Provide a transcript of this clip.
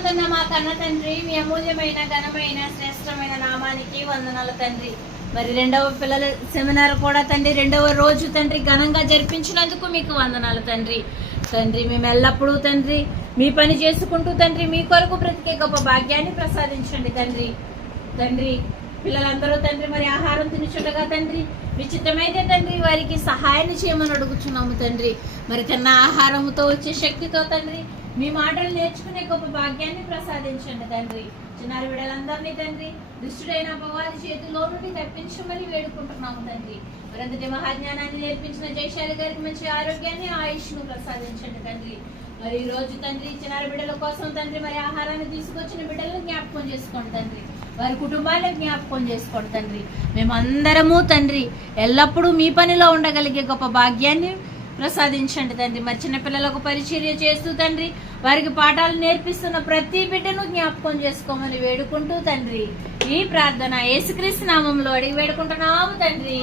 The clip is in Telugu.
పరలోకమందున్న మా కన్న తండ్రి, మీ అమూల్యమైన ఘనమైన శ్రేష్టమైన నామానికి వందనాలు తండ్రి. మరి రెండవ పిల్లల సెమినార్ కూడా తండ్రి, రెండవ రోజు తండ్రి ఘనంగా జరిపించినందుకు మీకు వందనాలు తండ్రి. తండ్రి మేము ఎల్లప్పుడూ తండ్రి మీ పని చేసుకుంటూ తండ్రి మీ కొరకు బ్రతికే గొప్ప భాగ్యాన్ని ప్రసాదించండి తండ్రి. తండ్రి పిల్లలందరూ తండ్రి మరి ఆహారం తినుచుండగా తండ్రి విచిత్రమైతే తండ్రి వారికి సహాయాన్ని చేయమని అడుగుచున్నాము తండ్రి. మరి తిన్న ఆహారంతో వచ్చే శక్తితో తండ్రి మీ మాటలు నేర్చుకునే గొప్ప భాగ్యాన్ని ప్రసాదించండి తండ్రి. చిన్నారి బిడ్డలందరినీ తండ్రి దుష్టుడైన అపవాది చేతిలో నుండి తప్పించమని వేడుకుంటున్నాము తండ్రి. మరంతటి మహాజ్ఞానాన్ని నేర్పించిన జయశాలి గారికి మంచి ఆరోగ్యాన్ని ఆయుష్ను ప్రసాదించండి తండ్రి. మరి ఈ రోజు తండ్రి చిన్నారి బిడ్డల కోసం తండ్రి మరి ఆహారాన్ని తీసుకొచ్చిన బిడ్డలను జ్ఞాపకం చేసుకోండి తండ్రి. వారి కుటుంబాలను జ్ఞాపకం చేసుకోండి తండ్రి. మేమందరము తండ్రి ఎల్లప్పుడూ మీ పనిలో ఉండగలిగే గొప్ప భాగ్యాన్ని ప్రసాదించండి తండ్రి. మరి చిన్నపిల్లలకు పరిచర్య చేస్తూ తండ్రి వారికి పాఠాలు నేర్పిస్తున్న ప్రతి బిడ్డను జ్ఞాపకం చేసుకోమని వేడుకుంటూ తండ్రి ఈ ప్రార్థన యేసుక్రీస్తు నామంలో అడిగి వేడుకుంటున్నాము తండ్రి.